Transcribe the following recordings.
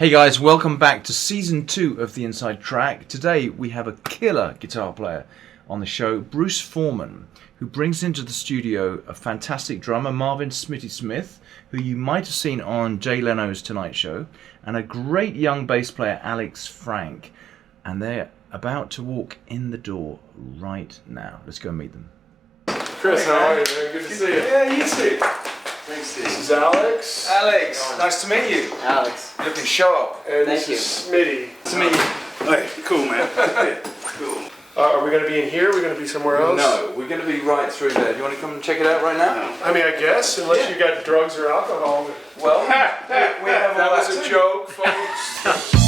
Hey guys, welcome back to Season 2 of The Inside Track. Today we have a killer guitar player on the show, Bruce Forman, who brings into the studio a fantastic drummer, Marvin Smitty Smith, who you might have seen on Jay Leno's Tonight Show, and a great young bass player, Alex Frank. And they're about to walk in the door right now. Let's go meet them. Chris, how are you, man? Good to see you. Yeah, you too. Thanks, Steve. This is Alex. Alex, nice to meet you. Alex. You're looking sharp. And Thank this is Smitty. To meet you. Hey, cool, man. Cool. Are we going to be in here? Are we going to be somewhere else? No, we're going to be right through there. Do you want to come and check it out right now? I mean, I guess, unless you got drugs or alcohol. Well, we have all That was too. a joke, folks.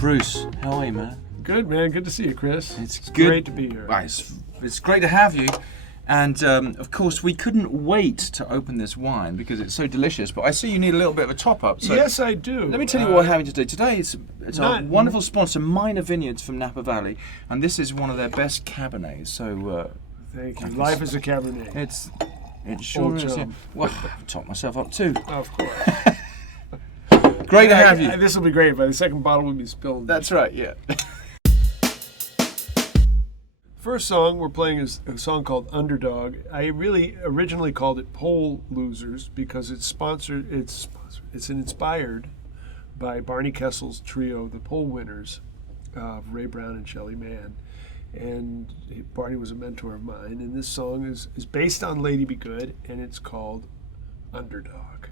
Bruce, how are you, man? Good, man. Good to see you, Chris. It's Great good. to be here. Right, it's great to have you. And of course, we couldn't wait to open this wine because it's so delicious. But I see you need a little bit of a top up. So Yes, I do. let me tell you what we're having today. Today it's our wonderful sponsor, Minor Vineyards from Napa Valley, and this is one of their best Cabernets. So Thank you. Life is a Cabernet. it sure Old is. Yeah. chum. Well, I've topped myself up too. Of course. Great to have you. This will be great. By the second bottle will be spilled. That's right. Yeah. First song we're playing is a song called Underdog. I really originally called it Pole Losers because it's inspired by Barney Kessel's trio, the Pole Winners, of Ray Brown and Shelley Mann. And Barney was a mentor of mine, and this song is based on Lady Be Good, and it's called Underdog.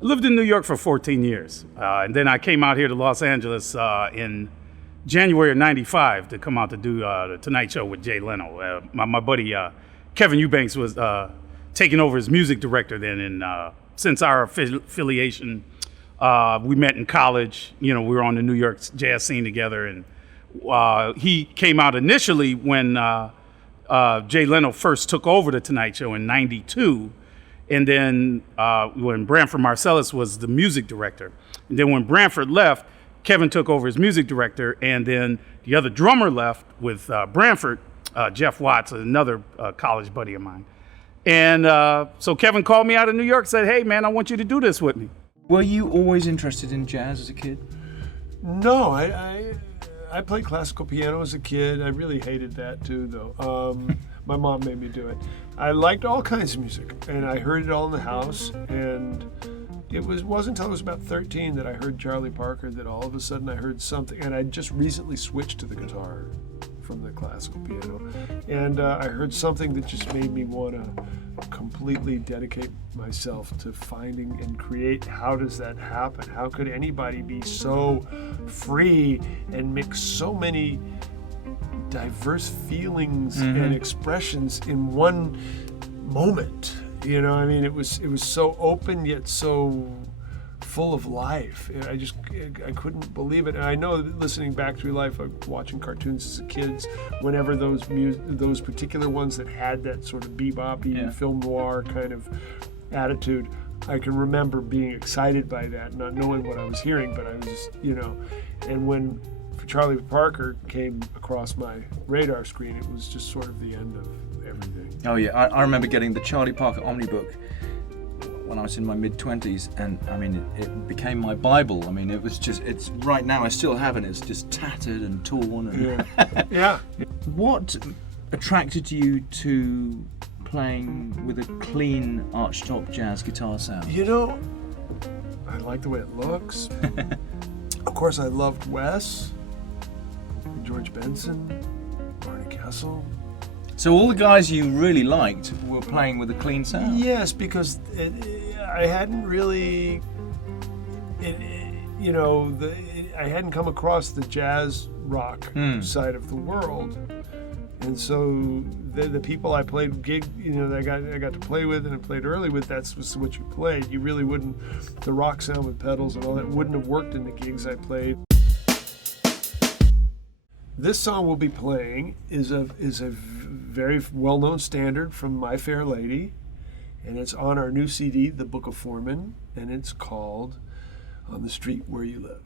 Lived in New York for 14 years, and then I came out here to Los Angeles in January of '95 to come out to do the Tonight Show with Jay Leno. My buddy Kevin Eubanks was taking over as music director then, and since our affiliation, we met in college. You know, we were on the New York jazz scene together, and he came out initially when Jay Leno first took over the Tonight Show in '92. And then when Branford Marcellus was the music director. And then when Branford left, Kevin took over as music director. And then the other drummer left with Branford, Jeff Watts, another college buddy of mine. And so Kevin called me out of New York, said, hey, man, I want you to do this with me. Were you always interested in jazz as a kid? No, I played classical piano as a kid. I really hated that too, though. My mom made me do it. I liked all kinds of music, and I heard it all in the house. And it wasn't until I was about 13 that I heard Charlie Parker that all of a sudden I heard something. And I just recently switched to the guitar from the classical piano, and I heard something that just made me want to completely dedicate myself to finding and create. How does that happen? How could anybody be so free and mix so many diverse feelings and expressions in one moment? You know, I mean, it was so open yet so full of life. I couldn't believe it. And I know that listening back through life, watching cartoons as a kid, whenever those particular ones that had that sort of bebop, film noir kind of attitude, I can remember being excited by that, not knowing what I was hearing, but I was just, and when Charlie Parker came across my radar screen, it was just sort of the end of everything. Oh yeah, I remember getting the Charlie Parker Omnibook when I was in my mid-20s, and I mean, it became my Bible. I mean, it's right now I still have it. It's just tattered and torn. And Yeah. What attracted you to playing with a clean archtop jazz guitar sound? I like the way it looks. Of course, I loved Wes, George Benson, Barney Kessel. So all the guys you really liked were playing with a clean sound? Yes, because I hadn't really, I hadn't come across the jazz rock side of the world, and so the people I played that I got to play with and I played early with, that's what you played. You really wouldn't, the rock sound with pedals and all that wouldn't have worked in the gigs I played. This song we'll be playing is a very well-known standard from My Fair Lady, and it's on our new CD, The Book of Forman, and it's called On the Street Where You Live.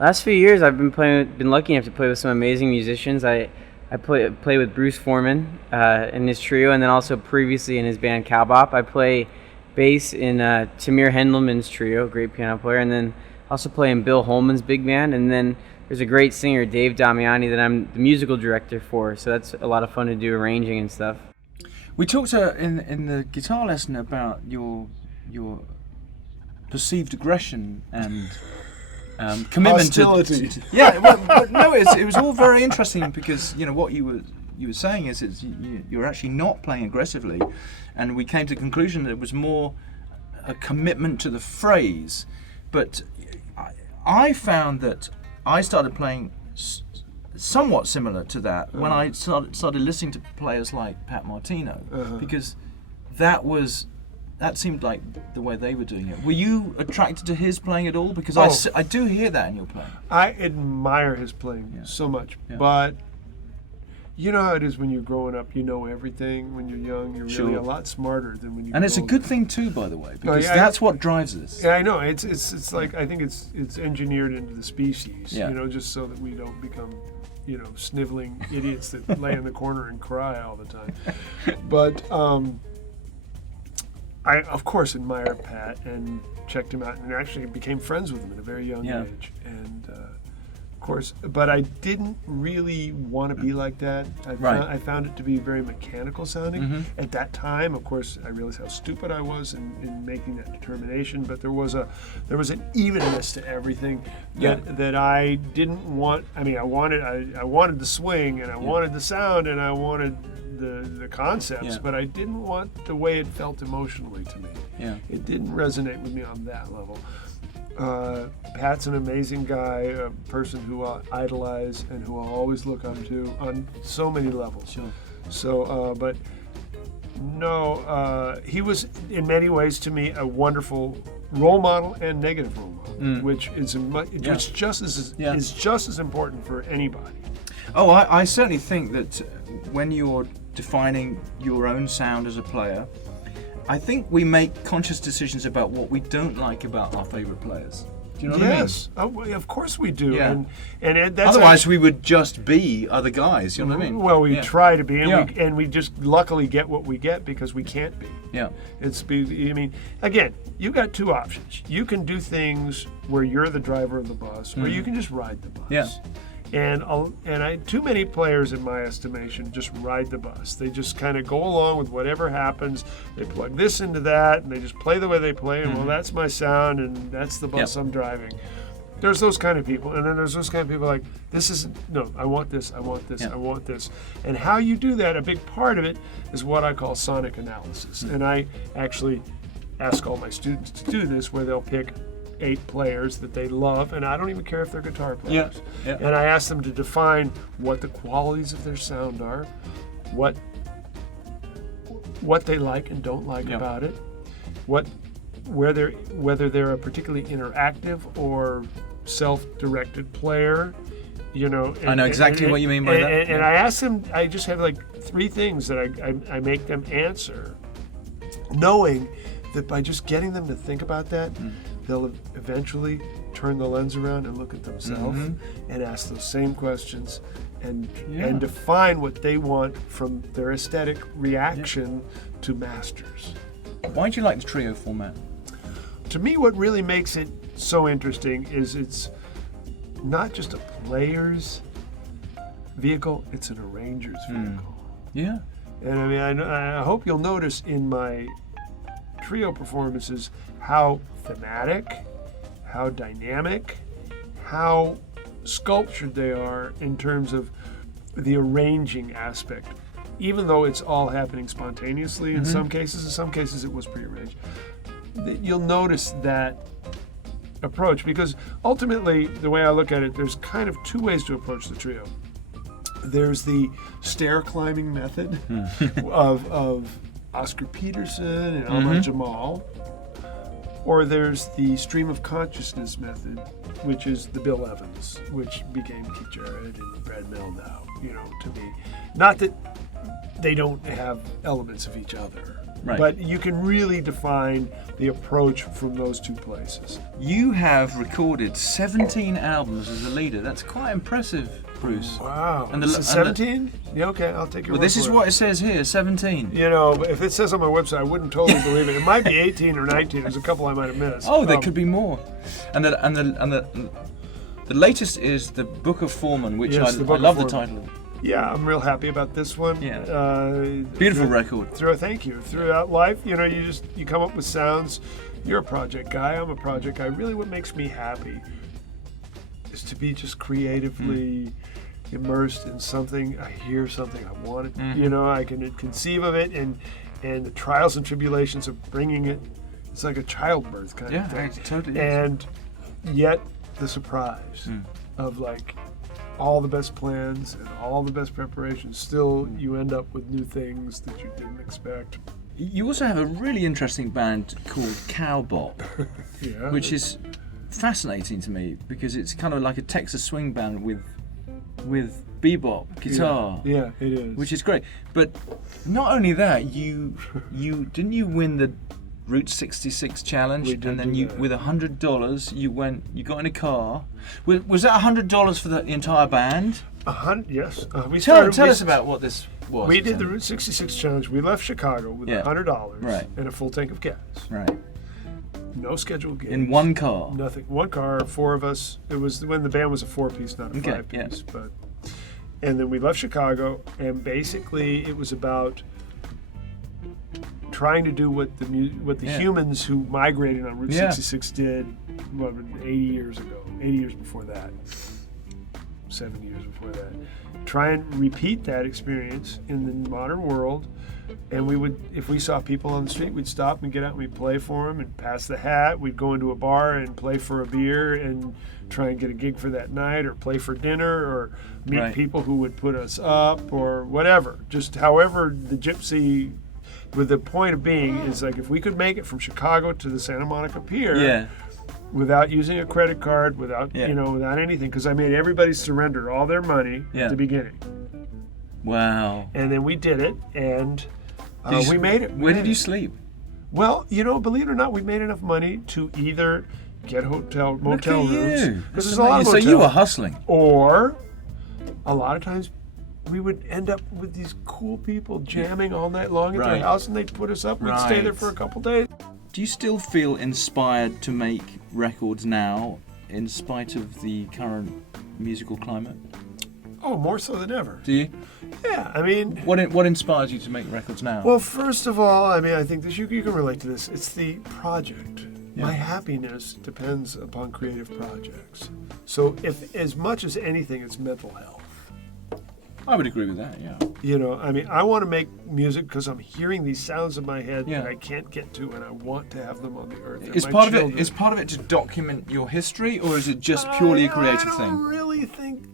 Last few years, I've been lucky enough to play with some amazing musicians. I play with Bruce Forman in his trio, and then also previously in his band Bebop. I play bass in Tamir Hendelman's trio, great piano player, and then also play in Bill Holman's big band. And then there's a great singer, Dave Damiani, that I'm the musical director for. So that's a lot of fun to do arranging and stuff. We talked in the guitar lesson about your perceived aggression and commitment hostility. Yeah, but no, it was all very interesting because what you were saying is you're actually not playing aggressively, and we came to the conclusion that it was more a commitment to the phrase. But I found that I started playing somewhat similar to that when I started listening to players like Pat Martino, because that seemed like the way they were doing it. Were you attracted to his playing at all? Because I do hear that in your playing. I admire his playing so much, but you know how it is when you're growing up. You know everything. When you're young, you're really a lot smarter than when you. And it's a good thing too, by the way, because that's what drives us. Yeah, I know. It's like I think it's engineered into the species. You know, just so that we don't become, sniveling idiots that lay in the corner and cry all the time. But I of course admire Pat and checked him out and actually became friends with him at a very young age. And of course, but I didn't really want to be like that. I found it to be very mechanical sounding. At that time, of course, I realized how stupid I was in making that determination. But there was an evenness to everything that I didn't want. I mean, I wanted the swing and I wanted the sound and I wanted the concepts, but I didn't want the way it felt emotionally to me. It didn't resonate with me on that level. Pat's an amazing guy, a person who I idolize and who I'll always look up to on so many levels. So, but no, he was in many ways to me a wonderful role model and negative role model, which is just as important for anybody. Oh, I certainly think that when you're defining your own sound as a player, I think we make conscious decisions about what we don't like about our favorite players. Do you know what I mean? Yes, of course we do. Yeah. And that's otherwise we would just be other guys. You know what I mean? Well, we try to be, and we just luckily get what we get because we can't be. I mean, again, you got two options. You can do things where you're the driver of the bus, or you can just ride the bus. And too many players, in my estimation, just ride the bus. They just kind of go along with whatever happens. They plug this into that, and they just play the way they play. And well, that's my sound, and that's the bus I'm driving. There's those kind of people, and then there's those kind of people like, I want this, I want this, I want this. And how you do that, a big part of it is what I call sonic analysis. And I actually ask all my students to do this, where they'll pick 8 players that they love, and I don't even care if they're guitar players. And I ask them to define what the qualities of their sound are, what they like and don't like about it, whether they're a particularly interactive or self-directed player. I know exactly what you mean by that. And I ask them. I just have like 3 things that I make them answer, knowing that by just getting them to think about that, they'll eventually turn the lens around and look at themselves and ask those same questions and define what they want from their aesthetic reaction to masters. Why do you like the trio format? To me, what really makes it so interesting is it's not just a player's vehicle, it's an arranger's vehicle. And I mean, I hope you'll notice in my trio performances how thematic, how dynamic, how sculptured they are in terms of the arranging aspect. Even though it's all happening spontaneously in some cases it was prearranged. You'll notice that approach, because ultimately the way I look at it, there's kind of 2 ways to approach the trio. There's the stair climbing method of Oscar Peterson and Ahmad Jamal, or there's the stream of consciousness method, which is the Bill Evans, which became Keith Jarrett and Brad Mehldau, to me. Not that they don't have elements of each other, but you can really define the approach from those 2 places. You have recorded 17 albums as a leader. That's quite impressive, Bruce. Wow. And 17? Yeah, okay, I'll take your word this is for what it says here, 17. If it says on my website, I wouldn't totally believe it. It might be 18 or 19. There's a couple I might have missed. Oh, there could be more. And the latest is the Book of Forman, which I love the title of. Yeah, I'm real happy about this one. Beautiful record. Thank you. Throughout life, you come up with sounds. You're a project guy. I'm a project guy. Really, what makes me happy is to be just creatively immersed in something. I hear something, I want it. I can conceive of it, and the trials and tribulations of bringing it. It's like a childbirth kind of thing. Yeah, it totally is. And yet the surprise of like, all the best plans and all the best preparations, still you end up with new things that you didn't expect. You also have a really interesting band called Cowbop, Yeah. which is fascinating to me because it's kind of like a Texas swing band with bebop guitar. Yeah, it is. Which is great. But not only that, you didn't you win the Route 66 challenge, We did and then do you that. with $100 you got in a car. Was that $100 for the entire band? Yes. Tell us about what this was. We did the Route 66 challenge. We left Chicago with Yeah. $100 Right. and a full tank of gas. Right. No scheduled gigs. In one car. Nothing. One car, 4 of us. It was when the band was a 4-piece, not a Okay, 5-piece. But and then we left Chicago, and basically it was about trying to do what the Yeah. humans who migrated on Route Yeah. 66 did 80 years ago, 80 years before that, 70 years before that. Try and repeat that experience in the modern world. And we would, if we saw people on the street, we'd stop and get out and we'd play for them and pass the hat. We'd go into a bar and play for a beer and try and get a gig for that night, or play for dinner, or meet Right. people who would put us up, or whatever. Just however the gypsy, with the point of being is like if we could make it from Chicago to the Santa Monica Pier Yeah. without using a credit card, without Yeah. without anything, because I made everybody surrender all their money Yeah. at the beginning, Wow. and then we did it, and Did you- we made it. Where did you sleep? Well, believe it or not, we made enough money to either get motel Look at rooms, you. because there's a lot of So hotels, you were hustling. or a lot of times we would end up with these cool people jamming all night long at Right. their house, and they'd put us up. We'd stay there Right. for a couple days. Do you still feel inspired to make records now, in spite of the current musical climate? Oh, more so than ever. Do you? Yeah, I mean, What inspires you to make records now? well, first of all, I think this you can relate to this. It's the project. Yeah. My happiness depends upon creative projects. So, if as much as anything, it's mental health. I would agree with that. Yeah. I want to make music because I'm hearing these sounds in my head Yeah. that I can't get to, and I want to have them on the earth. And Is my part children- of it to document your history, or is it just purely a creative I don't thing? really think.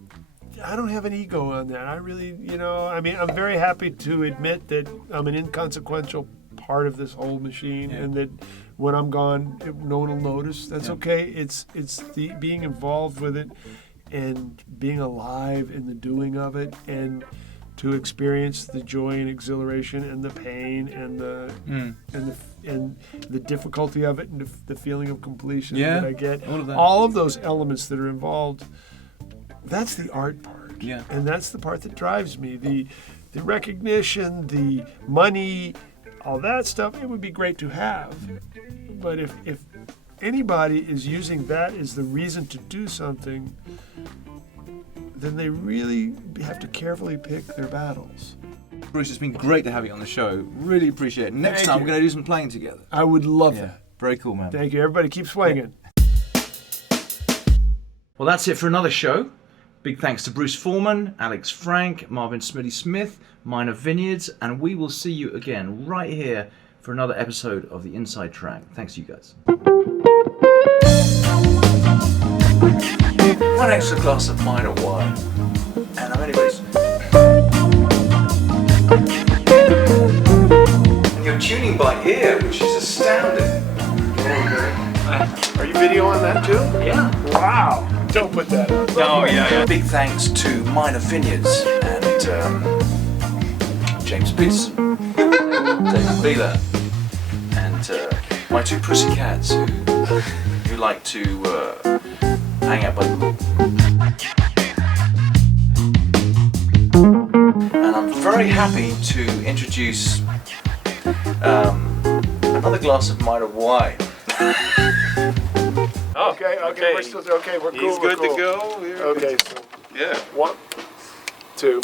I don't have an ego on that. I really, I'm very happy to admit that I'm an inconsequential part of this whole machine, Yeah. and that when I'm gone, no one will notice. That's Yeah. okay. It's the being involved with it, and being alive in the doing of it, and to experience the joy and exhilaration and the pain and the and the difficulty of it, and the feeling of completion Yeah, that I get. all of that. All of those elements that are involved. That's the art part. Yeah. And that's the part that drives me. The recognition, the money, all that stuff, it would be great to have. But if anybody is using that as the reason to do something, then they really have to carefully pick their battles. Bruce, it's been great to have you on the show. Really appreciate it. Next Thank time you. we're going to do some playing together. I would love Yeah. that. Very cool, man. Thank you. Everybody keep swinging. Well, that's it for another show. Big thanks to Bruce Forman, Alex Frank, Marvin Smitty Smith, Minor Vineyards, and we will see you again right here for another episode of the Inside Track. Thanks to you guys. One extra glass of minor wine, and I'm anyways. And you're tuning by ear, which is astounding. Are you videoing that too? Yeah. Wow. Don't put that up. Oh, yeah. Big thanks to Minor Vineyards and James Peterson, David Beeler, and my 2 pussycats who like to hang out by the pool. And I'm very happy to introduce another glass of minor wine. Okay, we're still okay. We're cool. He's we're good cool. to go. Okay, so Yeah. 1, 2.